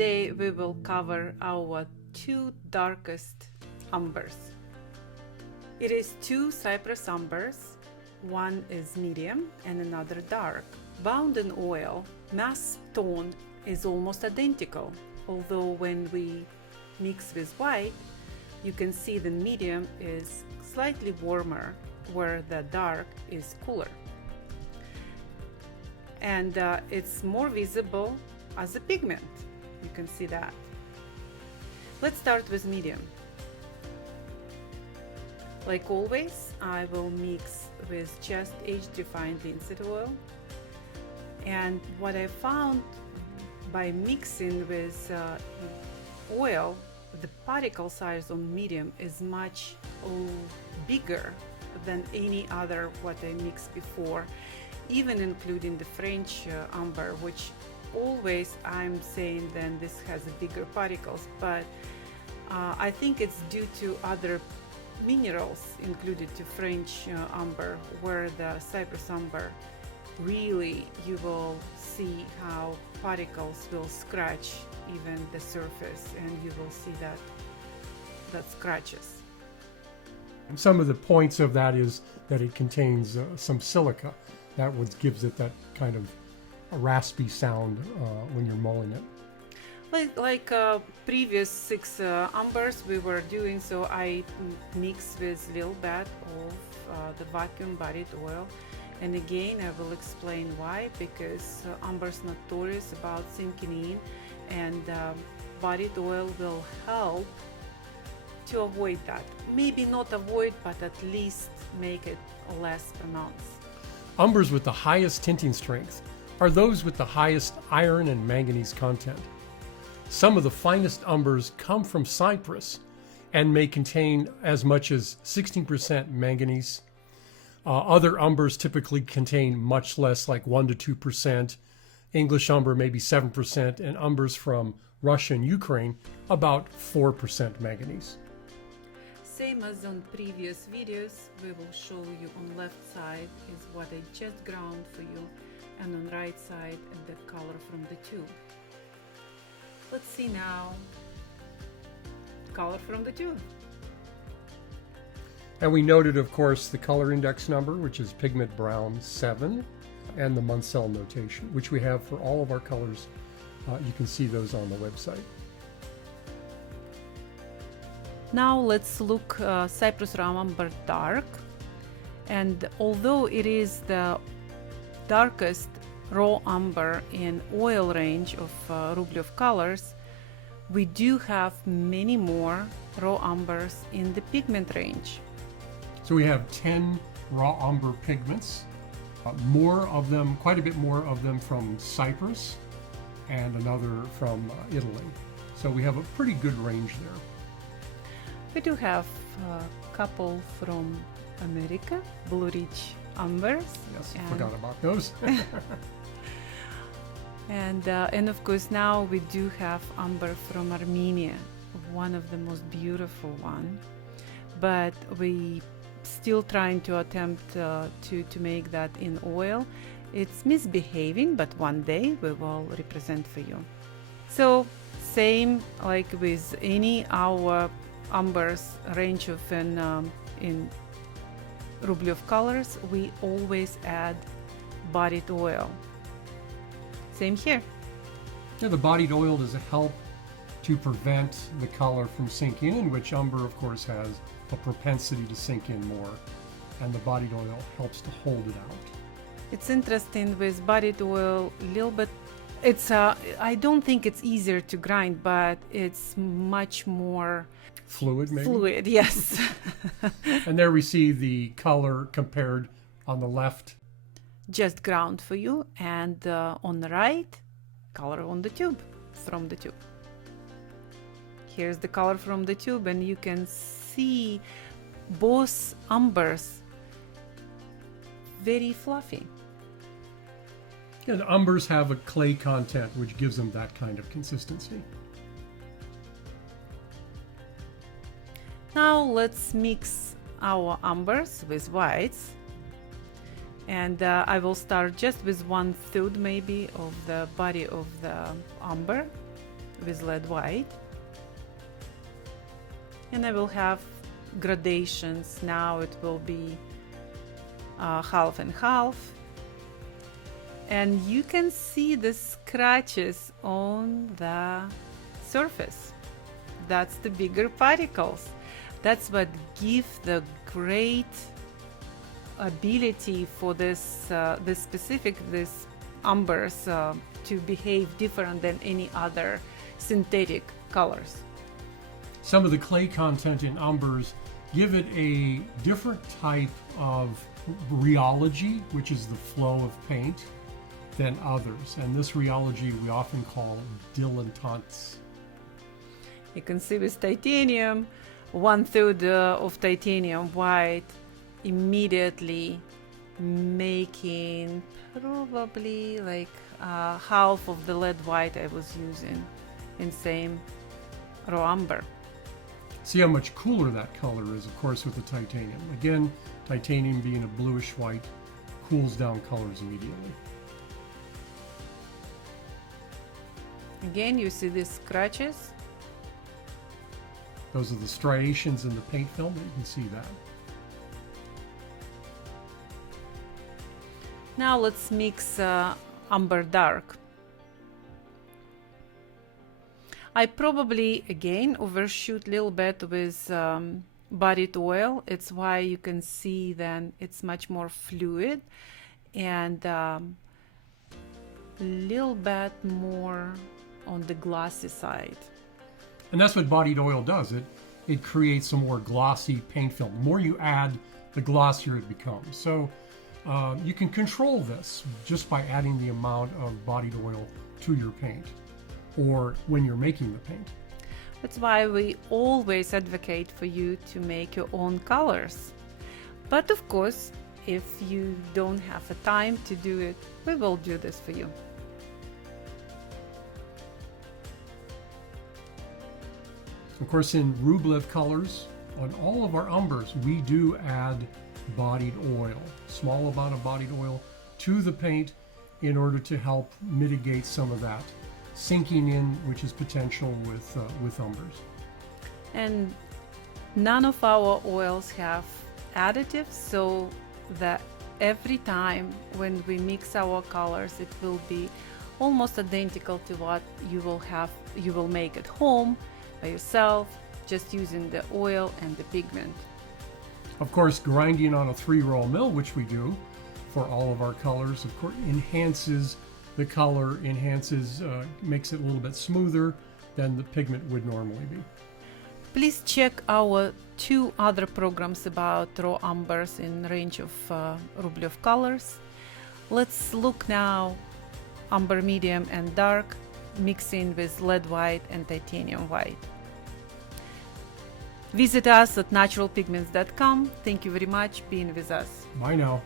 today we will cover our two darkest umbers. It is two Cyprus umbers. One is medium and another dark. Bound in oil, mass tone is almost identical, although when we mix with white, you can see the medium is slightly warmer, where the dark is cooler. And it's more visible as a pigment. You can see that. Let's start with medium. Like always, I will mix with just age-defined linseed oil. And what I found by mixing with oil, the particle size on medium is much bigger than any other what I mixed before, even including the French umber, which always I'm saying then this has bigger particles, but I think it's due to other minerals included to French umber, where the Cyprus umber really you will see how particles will scratch even the surface, and you will see that scratches. And some of the points of that is that it contains some silica. That what gives it that kind of a raspy sound when you're mulling it. Like previous 6 umbers we were doing, so I mix with little bit of the vacuum bodied oil. And again, I will explain why, because umber's notorious about sinking in, and bodied oil will help to avoid that. Maybe not avoid, but at least make it less pronounced. Umbers with the highest tinting strength are those with the highest iron and manganese content. Some of the finest umbers come from Cyprus and may contain as much as 16% manganese. Other umbers typically contain much less, like 1 to 2%. English umber maybe 7%, and umbers from Russia and Ukraine about 4% manganese. Same as on previous videos, we will show you on left side is what I just ground for you, and on right side the color from the tube. Let's see now color from the tube. And we noted, of course, the color index number, which is pigment brown 7, and the Munsell notation, which we have for all of our colors. You can see those on the website. Now let's look Cyprus raw umber dark. And although it is the darkest raw umber in oil range of Rublev colors, we do have many more raw umbers in the pigment range. So we have 10 raw umber pigments, more of them, quite a bit more of them from Cyprus, and another from Italy. So we have a pretty good range there. We do have a couple from America, Blue Ridge Umbers. Yes, I forgot about those. And of course now we do have umber from Armenia, one of the most beautiful one. But we still trying to attempt to make that in oil. It's misbehaving, but one day we will represent for you. So same like with any our umbers range of in Rublev colors, we always add bodied oil. Same here. Yeah, the bodied oil does help to prevent the color from sinking in, which umber, of course, has a propensity to sink in more, and the bodied oil helps to hold it out. It's interesting with bodied oil, a little bit. It's I don't think it's easier to grind, but it's much more fluid, maybe? Fluid, yes. And there we see the color compared on the left. Just ground for you, and on the right, color on the tube, from the tube. Here's the color from the tube, and you can see both umbers very fluffy. Yeah, the umbers have a clay content, which gives them that kind of consistency. Now let's mix our umbers with whites. And I will start just with 1/3 maybe of the body of the umber with lead white. And I will have gradations. Now it will be half and half. And you can see the scratches on the surface. That's the bigger particles. That's what gives the great ability for this umbers to behave different than any other synthetic colors. Some of the clay content in umbers give it a different type of rheology, which is the flow of paint, than others. And this rheology we often call dilettantes. You can see with titanium, 1/3 of titanium white immediately making probably like half of the lead white I was using in same raw umber. See how much cooler that color is, of course, with the titanium. Again, titanium being a bluish white cools down colors immediately. Again, you see these scratches. Those are the striations in the paint film. You can see that. Now let's mix umber dark. I probably again overshoot a little bit with bodied oil. It's why you can see then it's much more fluid and little bit more on the glossy side. And that's what bodied oil does. It creates a more glossy paint film. The more you add, the glossier it becomes. So you can control this just by adding the amount of bodied oil to your paint or when you're making the paint. That's why we always advocate for you to make your own colors. But of course, if you don't have the time to do it, we will do this for you. Of course, in Rublev colors, on all of our umbers, we do add bodied oil, small amount of bodied oil to the paint in order to help mitigate some of that sinking in, which is potential with umbers. And none of our oils have additives, so that every time when we mix our colors, it will be almost identical to what you will make at home by yourself, just using the oil and the pigment. Of course, grinding on a 3-roll mill, which we do for all of our colors, of course, enhances the color, makes it a little bit smoother than the pigment would normally be. Please check our 2 other programs about raw umbers in range of Rublev colors. Let's look now umber medium and dark mixing with lead white and titanium white. Visit us at naturalpigments.com. Thank you very much for being with us. Bye now.